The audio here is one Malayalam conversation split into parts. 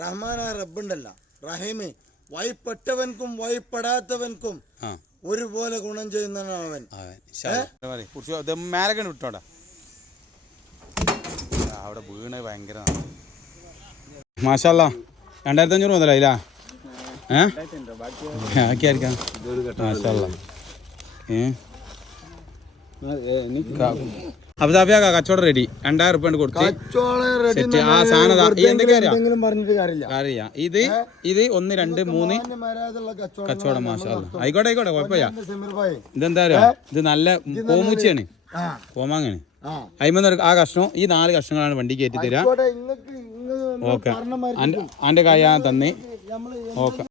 റഹ്മാന റബ്ബുണ്ടല്ല. റഹീമ് വായ്പെട്ടവൻക്കും വായ്പെടാത്തവൻക്കും ഒരുപോലെ ഗുണം ചെയ്യുന്നവൻ അവൻ. മേലൊക്കെ വിട്ടോടാ. അവിടെ വീണ് ഭയങ്കര മാഷല്ല രണ്ടായിരത്തി അഞ്ഞൂറ് മുതലായില്ല? ഇല്ല ഏക്കിയായിരിക്കാം ആയിരിക്കാം മാഷല്ല. ഏ? താപ്പിയാക്ക കച്ചവടം റെഡി രണ്ടായിരം റുപ്യ കൊടുത്ത്. ആ സാധനം അറിയാം? ഇത് ഇത് ഒന്ന് രണ്ട് മൂന്ന് കച്ചവടം മാഷല്ല ആയിക്കോട്ടെ ആയിക്കോട്ടെ കുഴപ്പമില്ല. ഇതെന്താ അറിയോ? ഇത് നല്ല കോമൂച്ചയാണ്. കോമാങ്ങാണ്. ആ. അയിമെന്ന് ആ കഷ്ണം ഈ നാല് കഷ്ണങ്ങളാണ് വണ്ടി കയറ്റി തരാം. ഓക്കെ. അന്റെ കൈ തന്നെ. ഓക്കെ.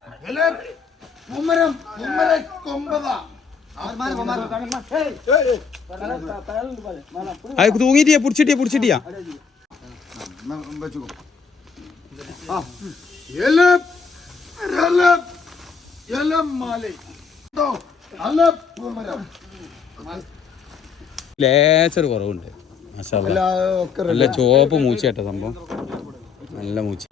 അത് തൂങ്ങിട്ടിയാ പിടിച്ചിട്ടിയാ പിടിച്ചിട്ടിയാ. ലേച്ചർ കുറവുണ്ട്. നല്ല ചോപ്പ് മൂച്ച സംഭവം. നല്ല മൂച്ച.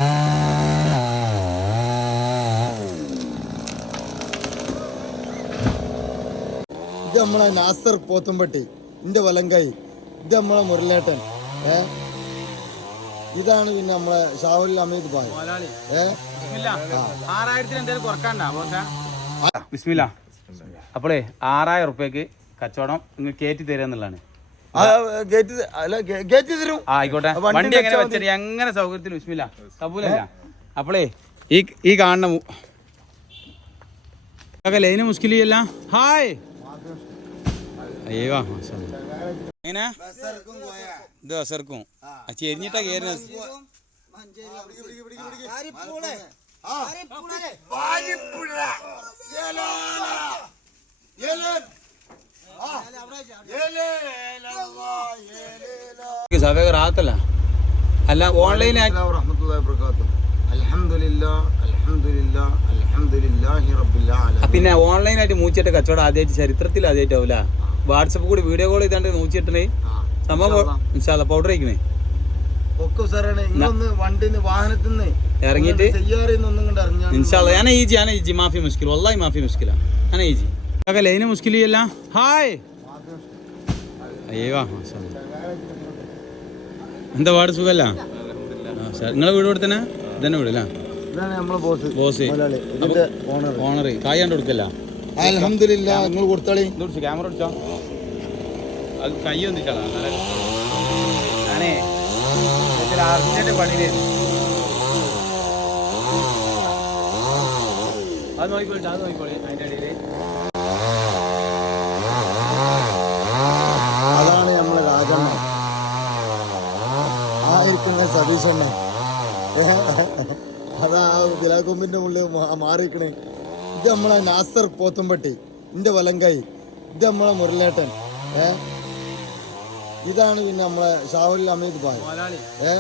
ഇത് നമ്മളെ നാസർ പോത്തുംപട്ടി എന്റെ വലങ്കായി ഇത് നമ്മളെ മുരളേട്ടൻ ഏ? ഇതാണ് പിന്നെ നമ്മളെ ഷാഹുൽ അമീദ് ഭായ്. ഏ? ബിസ്മില്ല. അപ്പോളേ ആറായിരം റുപ്യക്ക് കച്ചവടം നിങ്ങൾ കയറ്റി തരിക എന്നുള്ളതാണ്. ആയിക്കോട്ടെ. വണ്ടി എങ്ങനെ വെച്ചാ വെച്ചത് എങ്ങനെ സൗകര്യത്തിൽ ബിസ്മില്ല. കബൂലല്ല. അപ്പോളേ ഈ ഈ കാണുന്ന ലൈന് മുസ്കിലിയല്ല. ഹായ്. അയ്യോ എങ്ങനെ? ഇത് അസർക്കും ചെരിഞ്ഞിട്ടാ കയറുന്നത് സഭയൊക്കെ റാത്തല്ല. അല്ല ഓൺലൈൻ വറഹ്മത്തുള്ളാഹി വബറകാതുഹു. അൽഹംദുലില്ലാ, അൽഹംദുലില്ലാ, അൽഹംദുലില്ലാഹി റബ്ബിൽ ആലമീൻ. പിന്നെ ഓൺലൈനായിട്ട് മൂച്ചിട്ട് കച്ചവടം ആദ്യമായിട്ട് ചരിത്രത്തിൽ ആദ്യമായിട്ടാവൂല? വാട്സപ്പ് കൂടി വീഡിയോ കോൾ ചെയ്താണ്ട് ആ, സംഭവം പൗഡർ അയക്കണേ ഇറങ്ങിയിട്ട് ഇൻഷാല്ല ഞാൻ ഈജി ഞാൻ ഈജി മാഫി വല്ലായി മാഫി ഞാൻ ഈജി കാക്ക ലൈന് മുസ്കിലിയല്ല ഹായ്. അയ്യോ എന്താ പാട്? സുഖല്ല? നിങ്ങളെ വീട് ഇവിടെ തന്നെ? ഇതന്നെ വീട് അല്ലേ? ബോസ്. ഓണർ കായ് കണ്ടു കൊടുക്കല്ല. നിങ്ങൾ കൊടുത്താളി. ക്യാമറ പിടിച്ചോ. അത് കൈ ഒന്നിച്ചാളാ ഞാനേ അർജന്റ് പണിയിലായിരുന്നു അത് നോക്കിക്കോട്ടെ അത് നോക്കിക്കോളി അതിന്റെ ഇടയിൽ അതാണ് നമ്മളെ രാജമ്മ. ആ ഇരിക്കുന്ന സതീശണ്ണ അതാ വിലാകൊമ്പിന്റെ മുകളിൽ മാറിക്കണേ ഇത് നമ്മളെ നാസർ പോത്തുംപട്ടി. എന്റെ വലങ്കായി ഇത് നമ്മളെ മുരളേട്ടൻ. ഏ? ഇതാണ് പിന്നെ നമ്മളെ ഷാഹുൽ അമീദ് ഭായ്. ഏ?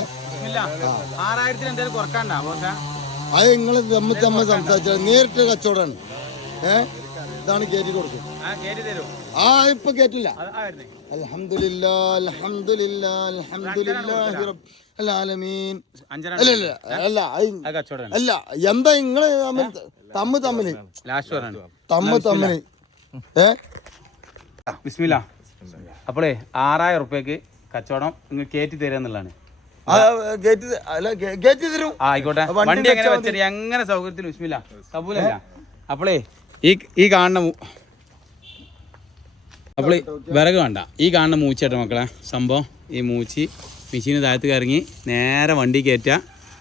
അത് നിങ്ങൾ തമ്മിൽ തമ്മിൽ സംസാരിച്ചാൽ നേരിട്ട് കച്ചവടമാണ് ഏ? ഇതാണ് കയറ്റി കൊടുക്കും ആ ഇപ്പൊ കേട്ടില്ല അലഹമില്ല അല്ല അല്ല എന്താ നിങ്ങൾ തമ്മിൽ തമ്മ് തമ്മിൽ? തമ്മ് തമ്മിൽ. ഏ? ബിസ്മില്ല. അപ്പോളേ ആറായിരം റുപ്യക്ക് കച്ചവടം നിങ്ങൾ കയറ്റി തരിക എന്നുള്ളതാണ്. ആയിക്കോട്ടെ. വണ്ടി എങ്ങനെ എങ്ങനെ സൗകര്യത്തിൽ ബിസ്മില്ല. കബൂലല്ല. അപ്പോളേ ഈ ഈ കാണുന്ന അപ്പോൾ വിറക് വേണ്ട. ഈ കാണുന്ന മൂച്ചേട്ട മക്കളെ. സംഭവം ഈ മൂച്ചി മെഷീന് താഴത്ത് കറങ്ങി നേരെ വണ്ടി കയറ്റുക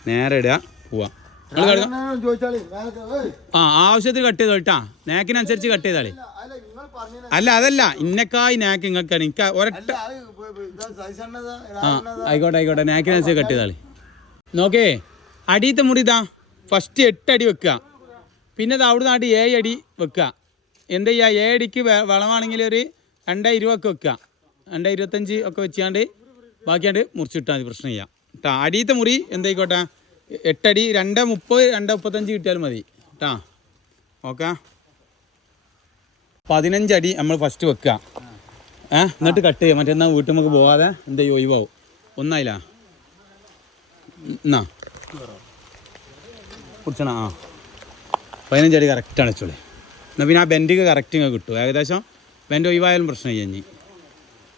നേരെ ഇടുക പോവാ. ആ ആവശ്യത്തിന് കട്ട് ചെയ്തോട്ടാ നേക്കിനനുസരിച്ച് കട്ട് ചെയ്താളി. അല്ല അതല്ല. ഇന്നക്കായി നാക്ക് ഇങ്ങക്കാണ്. എനിക്ക് ഒരൊറ്റ സഹിച്ചണ്ണതാ, ആ. ആയിക്കോട്ടെ ആയിക്കോട്ടെ. നാക്കിനനുസരിച്ച് കട്ട് ചെയ്താളി. നോക്കേ അടിയത്തെ മുറി ഇതാ. ഫസ്റ്റ് എട്ട് അടി വെക്കുക. പിന്നെ ഇത് അവിടുന്ന് നാട്ട് ഏഴ് അടി വെക്കുക. എന്താ ചെയ്യുക ഏഴ് അടിക്ക് വളമാണെങ്കിൽ ഒരു രണ്ടേ ഇരുപതൊക്കെ വെക്കുക. രണ്ടേ ഇരുപത്തഞ്ച് ഒക്കെ വെച്ചാണ്ട് ബാക്കിയാണ്ട് മുറിച്ചിട്ടാൽ മതി പ്രശ്നം ചെയ്യാം കേട്ടാ അടിയത്തെ മുറി എന്തായിക്കോട്ടെ? എട്ടടി രണ്ട് മുപ്പത് രണ്ട് മുപ്പത്തഞ്ച് കിട്ടിയാലും മതി. കേട്ടാ ഓക്കെ പതിനഞ്ചടി നമ്മൾ ഫസ്റ്റ് വെക്കുക. ഏ? എന്നിട്ട് കട്ട് ചെയ്യുക. മറ്റെന്നാ വീട്ടിൽ നമുക്ക് പോവാതെ എന്തേ ഒഴിവാവും. ഒന്നായില്ല? എന്നാ? കുടിച്ചണ. ആ. പതിനഞ്ചടി കറക്റ്റ് വെച്ചോളി. എന്നാൽ പിന്നെ ആ ബെൻഡിക്ക് കറക്റ്റ് ഇങ്ങനെ കിട്ടും. ഏകദേശം ബെൻഡ് ഒഴിവായാലും പ്രശ്നം ചെയ്യാം ഇനി.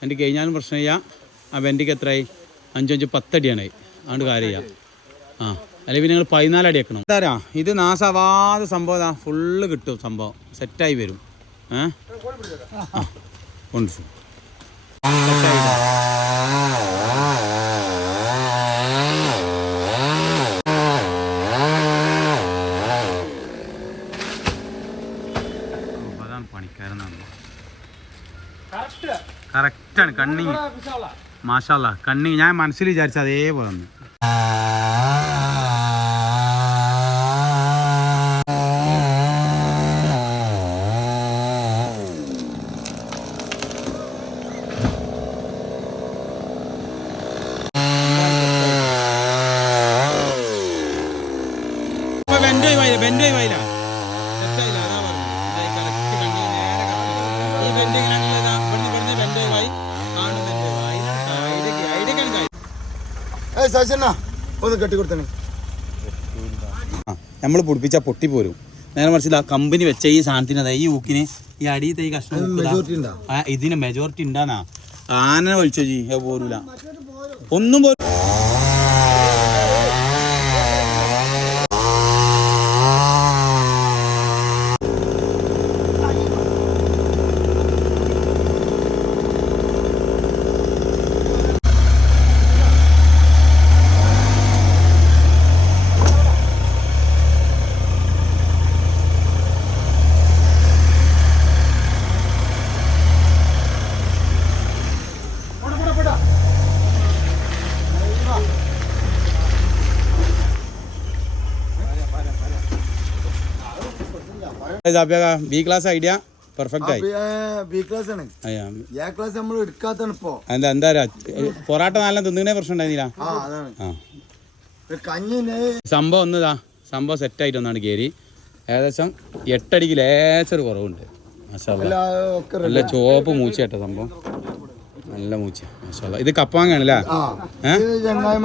ബെൻഡ് കഴിഞ്ഞാലും പ്രശ്നം ചെയ്യാം ആ ബെൻഡിക്ക് എത്രയായി അഞ്ചഞ്ച് പത്തടിയാണ് അതുകൊണ്ട് കാര്യം ചെയ്യാം ആ. അല്ലെങ്കിൽ പിന്നെ നിങ്ങൾ പതിനാലടി വെക്കണം. എന്താ ഇത് നാശാവാതെ സംഭവം ഫുള്ള് കിട്ടും സംഭവം. സെറ്റായി വരും. ഏ ആ കൊണ്ട് അതാണ് പണിക്കാരൻ കറക്റ്റാണ് കണ്ണിങ് മാഷാല്ല കണ്ണിങ് ഞാൻ മനസ്സിൽ വിചാരിച്ച അതേപോലെ ഏ പൊടിപ്പിച്ച ഒന്ന് നമ്മൾ പൊടിപ്പിച്ചാൽ പൊട്ടിപ്പോരും നേരെ മറിച്ച് ഇതാ കമ്പനി വെച്ച ഈ സാധനത്തിന് അതായത് ഈ ഊക്കിന് ഈ അടിയത്തെ ഈ കഷ്ണം ഇതിന് മെജോറിറ്റി ഉണ്ടാന്നാ. ആന വലിച്ചോ ജി പോരൂല. ഒന്നും പോരും. ബി ക്ലാസ് ഐഡിയ പെർഫെക്റ്റ് ആയി. ബി ക്ലാസ് ആണ്. എ ക്ലാസ് നമ്മൾ എടുക്കാത്താണ് ഇപ്പോ. എന്താ എന്താ പറയാ, പൊറാട്ട നല്ല തിന്നുകണേ പ്രശ്നം ഉണ്ടായിരുന്നില്ല? സംഭവം ഒന്നതാ സംഭവം സെറ്റ് ആയിട്ട് ഒന്നാണ് കയറി ഏകദേശം എട്ടടിക്ക് ലേച്ചർ കുറവുണ്ട്. നല്ല ചുവപ്പ് മൂച്ച കേട്ടോ സംഭവം. നല്ല മൂച്ച ഇത് കപ്പാങ്ങാണല്ലേ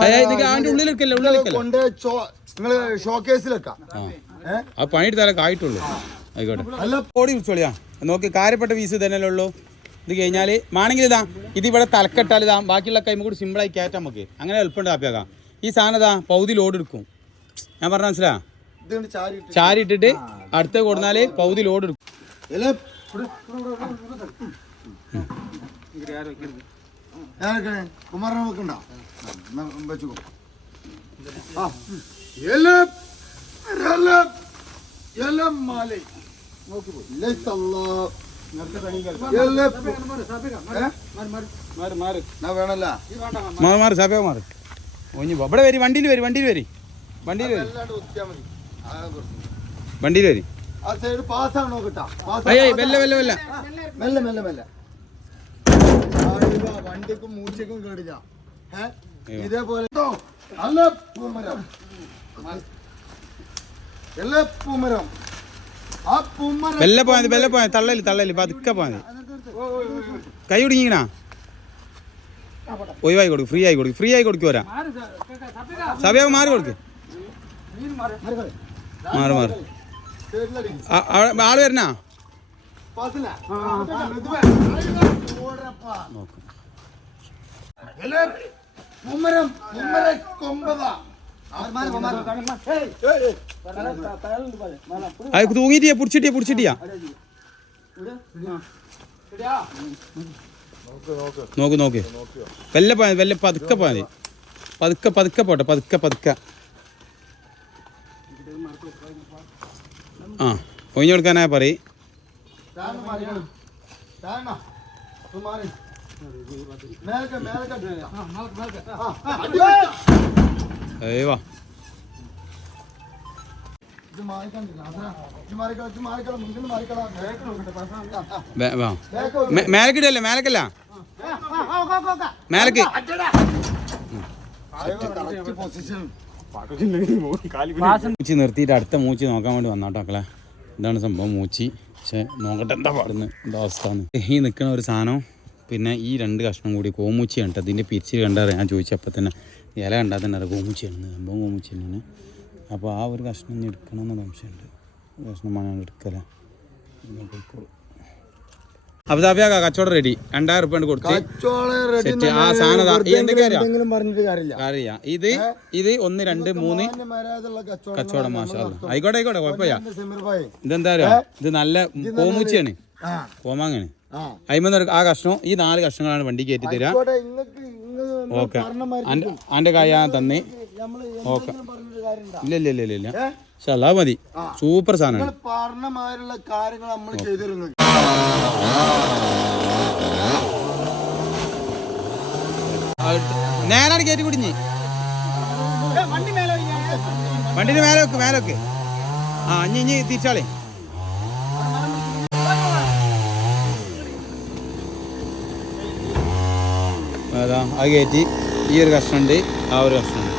അതിന്റെ ഷോക്കേസിലെക്കാം ആ. പണിയെടുത്താലേ ആയിട്ടുള്ളൂ ആയിക്കോട്ടെ. ഓടി വിളിച്ചോളിയാ നോക്കി കാര്യപ്പെട്ട പീസ് തന്നെയല്ലേ ഉള്ളൂ. ഇത് കഴിഞ്ഞാൽ മാണെങ്കിൽ ഇതാ ഇതിവിടെ തലക്കെട്ടാൽ ഇതാ ബാക്കിയുള്ള കൈമ കൂടി സിമ്പിളായി കയറ്റാം നമുക്ക്. അങ്ങനെ എളുപ്പമുണ്ട് കാപ്പിയാക്കാം ഈ സാധനം ഇതാ പൗതി ലോഡ് എടുക്കും. ഞാൻ പറഞ്ഞ മനസ്സിലാ? ചാരി ഇട്ട് ചാരി ഇട്ടിട്ട് അടുത്ത കൊടുന്നാൽ പൗതി ലോഡ് എടുക്കും. കുമാരനെ വെക്കണ്ട മാറി സാപ്പിയാ മാറി ഒഞ്ഞു ഇവിടെ വരി വണ്ടിയിൽ വരി വണ്ടിയിൽ വരി. വണ്ടിയിൽ വരി. വണ്ടിയിൽ വരി. ആ മെല്ലെ മെല്ലെ നോക്കട്ടാ പാസ് അയ്യ വെല്ല വെല്ല വെല്ല മെല്ലെ. മെല്ലെ മെല്ലെ. ആയിവാ, വണ്ടിക്കും മൂച്ചക്കും കേടില്ല? ഇതേപോലെ. ഇതോ, നല്ല വെല്ല പോയാൽ വെല്ല പോയാൽ തള്ളൽ തള്ളൽ. പതുക്കെ പോയാൽ കൈ കുടുങ്ങിക്കണാ? ഒഴിവായി കൊടുക്കും ഫ്രീ ആയി കൊടുക്കും ഫ്രീ ആയി കൊടുക്കും വരാ. സഭയൊക്കെ മാറി കൊടുക്ക്. മാറി മാറി. ആൾ വരണാ. നോക്കും തൂങ്ങിട്ടിയാ പുടിച്ചിട്ടിയാ പുടിച്ചിട്ടിയാ. നോക്ക് നോക്ക്. വെല്ല പോയാ വെല്ല പതുക്കെ പോയാ മതി. പതുക്കെ പതുക്കെ പോട്ടെ പതുക്കെ പതുക്കെ. ആ ഒഴിഞ്ഞു കൊടുക്കാനാ പറയും. താഴെ മാറി. താഴെ. ഒന്ന് മാറി. മേലക്ക്, മേലക്ക് അടിക്കാം. ആ, അടി വെക്കാം. ഏയ് വാ ഇത് മാറിക്കണ്ടില്ല. അതാ. ഇത് മാറിക്കളാ, ഇത് മാറിക്കളാ, മുന്നിൽ മാറിക്കളാ. ബാക്ക് നോക്കട്ടെ, പ്രശ്നം ഇല്ല. ആ, വേ- വാ ബാക്ക് നോക്ക്. മേ- മേലക്കിടല്ലേ മേലക്കല്ല മേലക്ക്. മൂച്ചി നിർത്തിയിട്ട് അടുത്ത മൂച്ചി നോക്കാൻ വേണ്ടി വന്നാട്ടോ മക്കളെ ഇതാണ് സംഭവം മൂച്ചി പക്ഷെ നോക്കട്ടെ എന്താ പാടുന്നത് എന്താ അവസ്ഥ ഈ നിൽക്കുന്ന ഒരു സാധനം പിന്നെ ഈ രണ്ട് കഷ്ണം കൂടി കോമൂച്ചി കേട്ടോ ഇതിന്റെ പിരിച്ചിൽ കണ്ടറിയാം. ഞാൻ ചോദിച്ചപ്പോൾ തന്നെ ഇല കണ്ടാൽ തന്നെ അറിയാം കോമൂച്ചിയാണ് സംഭവം കോമൂച്ചി തന്നെയാണ് അപ്പോൾ ആ ഒരു കഷ്ണം ഇനി എടുക്കണമെന്ന് സംശയമുണ്ട്. കഷ്ണമാണ് കഷ്ണം വേണം എടുക്കല. അപ്പോൾ കച്ചവടം റെഡി രണ്ടായിരം റുപ്യ കൊടുത്ത്. ആ സാധനം? എന്തെങ്കിലും പറഞ്ഞിട്ട് കാര്യമില്ല. ഇത് ഇത് ഒന്ന് രണ്ട് മൂന്ന്. കച്ചവടം മാഷാ ആയിക്കോട്ടെ ആയിക്കോട്ടെ കുഴപ്പമില്ല. ഇതെന്താ അറിയാ? ഇത് നല്ല കോമൂച്ചിയാണ് കോമാങ്ങാണ് അയിമെന്ന് ആ കഷ്ണം ഈ നാല് കഷ്ണങ്ങളാണ് വണ്ടി കയറ്റി തരാ. ഓക്കെ. അന്റെ അന്റെ കൈ ഞാൻ തന്നെ. കാര്യമുണ്ടോ? ഇല്ല ഇല്ല ഇല്ല ഇല്ല. അല്ലാ മതി. സൂപ്പർ സാധനമാണ് നിങ്ങൾ പറഞ്ഞ കാര്യങ്ങൾ നമ്മൾ ചെയ്തിരുന്നു. നേരാണ് കയറ്റി കുടിഞ്ഞ് വണ്ടിന് മേലെ വെക്ക് മേലെ വെക്ക് ആ ഇനി ഇനി തിരിച്ചാളേ. അതാ അത് കയറ്റി ഈ ഒരു കഷ്ണമുണ്ട് ആ ഒരു കഷ്ണമുണ്ട്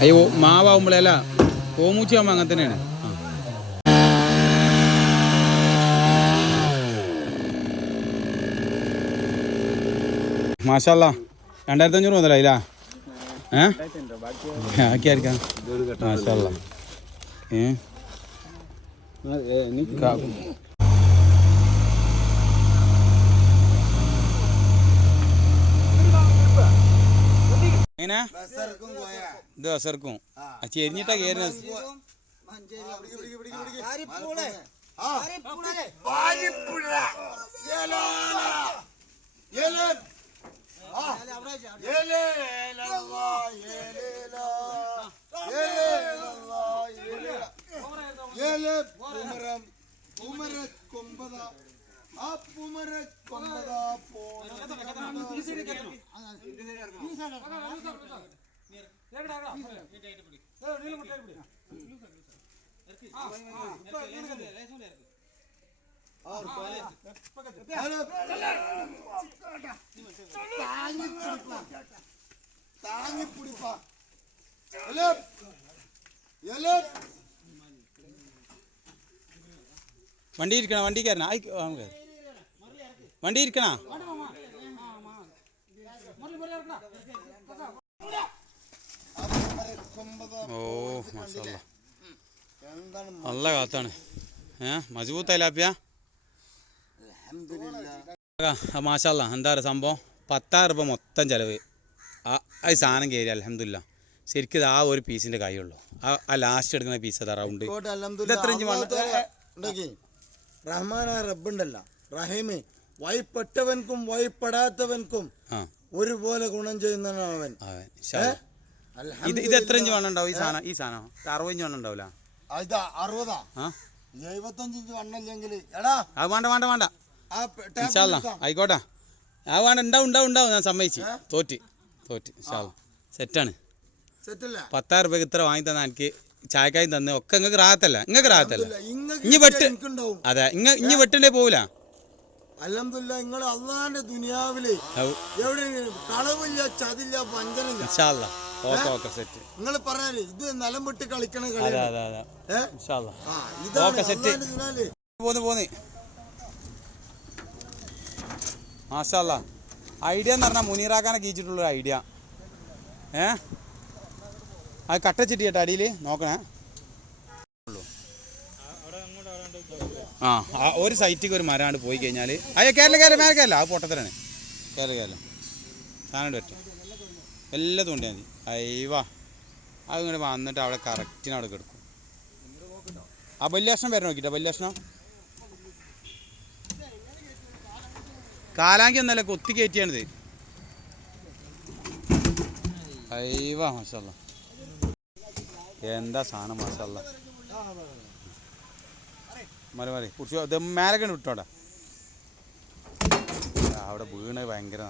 അയ്യോ മാവാകുമ്പോഴല്ല കോമൂച്ചി ആവുമ്പോ അങ്ങനെ തന്നെയാണ്. മാഷാല്ല രണ്ടായിരത്തി അഞ്ഞൂറ് മുതലായില്ല ഏ? ആക്കിയായിരിക്കാം മാഷല്ല ഏ? എങ്ങനെ ഇത് അസർക്കും ആ. ചെരിഞ്ഞിട്ടാ കയറുന്നത് താങ്ങിപ്പിടിപ്പാ വണ്ടി ഇരിക്കണ വണ്ടി കയറണ ആയി ആ, നമുക്ക് കയറാം. വണ്ടി ഇരിക്കണ? ഓ മസാല നല്ല കാത്താണ്. ഏ മജബൂത്തലാപ്പിയ മാഷാല്ല എന്താ പറയുക സംഭവം? പത്തായിരം രൂപ മൊത്തം ചിലവ്. ആ ഈ സാധനം കയറി അലഹമില്ല ശരിക്കും ഇത് ആ ഒരു പീസിന്റെ കൈ ആ ആ ലാസ്റ്റ് എടുക്കുന്ന പീസ് അതാ റൗണ്ട് റഹ്മാൻ റബ്ബുണ്ടല്ല റഹീമ്. വൈപ്പെട്ടവൻക്കും വൈപ്പെടാത്തവൻക്കും ഒരുപോലെ ഗുണം ചെയ്യുന്നവനാണ് അവൻ. ഇത് ഇത് എത്ര ഇഞ്ച് വേണം ഉണ്ടാവും ഈ സാധനം? ഈ സാധനം? അറുപത് ഇഞ്ച് വേണം ഉണ്ടാവില്ല ഇതാ അറുപതാ? എഴുപത്തഞ്ച് ഇഞ്ച് വണ്ണില്ലെങ്കിൽ എടാ. അത് വേണ്ട വേണ്ട വേണ്ട. ആയിക്കോട്ടെ. ആ വേണ്ട ഉണ്ടാവും ഉണ്ടാവും ഉണ്ടാവും. ഞാൻ സമ്മതിച്ച്. തോറ്റ് തോറ്റ് സെറ്റാണ്. പത്തായിരം രൂപയ്ക്ക് ഇത്ര വാങ്ങി തന്ന എനിക്ക് ചായക്കായി തന്നെ. ഒക്കെ നിങ്ങൾക്ക് റാത്തല്ല നിങ്ങൾക്ക് റാത്തല്ല ഇങ്ങക്ക് വെട്ട്. അതെ ഇങ്ങ ഇനി വെട്ടിണ്ടേ പോവില്ല അലഹമില്ല നിങ്ങൾ അള്ളാന്റെ ദുനിയാവിൽ എവിടെ കളവില്ല ചതില്ല വഞ്ചനയില്ല. സെറ്റ്. നിങ്ങൾ പറഞ്ഞാൽ ഇത് നിലം വിട്ട് കളിക്കണ കളി പോന്ന് മാഷല്ല ഐഡിയ എന്ന് പറഞ്ഞാൽ മുനീറാക്കാനെ കീച്ചിട്ടുള്ളൊരു ഐഡിയ. ഏ? അത് കട്ടച്ചിട്ട് കേട്ടോ അടിയിൽ നോക്കണേ ഉള്ളൂ. ആ. ആ ഒരു സൈറ്റിക്ക് ഒരു മരാണ്ട് പോയി കഴിഞ്ഞാൽ അയ്യ കേരള കേരള മേലെ കേരള. അത് പൊട്ടത്തരാണ്. കേരള കേരള. സാധനം പറ്റും എല്ലാം തോണ്ടിയാൽ മതി. അയ്യവാ. അത് ഇങ്ങോട്ട് വന്നിട്ട് അവിടെ കറക്റ്റിന് അവിടെ കിടക്കും. ആ ബല്യാഷ്ണം വരെ നോക്കിട്ടോ ബല്യാക്ഷണം കാലാങ്കി ഒന്നല്ല കൊത്തി കയറ്റിയാണിത് അയ്യവാ മാഷല്ല എന്താ സാധനം മാഷല്ല മറി മറി കുറിച്ച് മേലെ മേലൊക്കെ വിട്ടോടെ അവിടെ വീണ് ഭയങ്കര.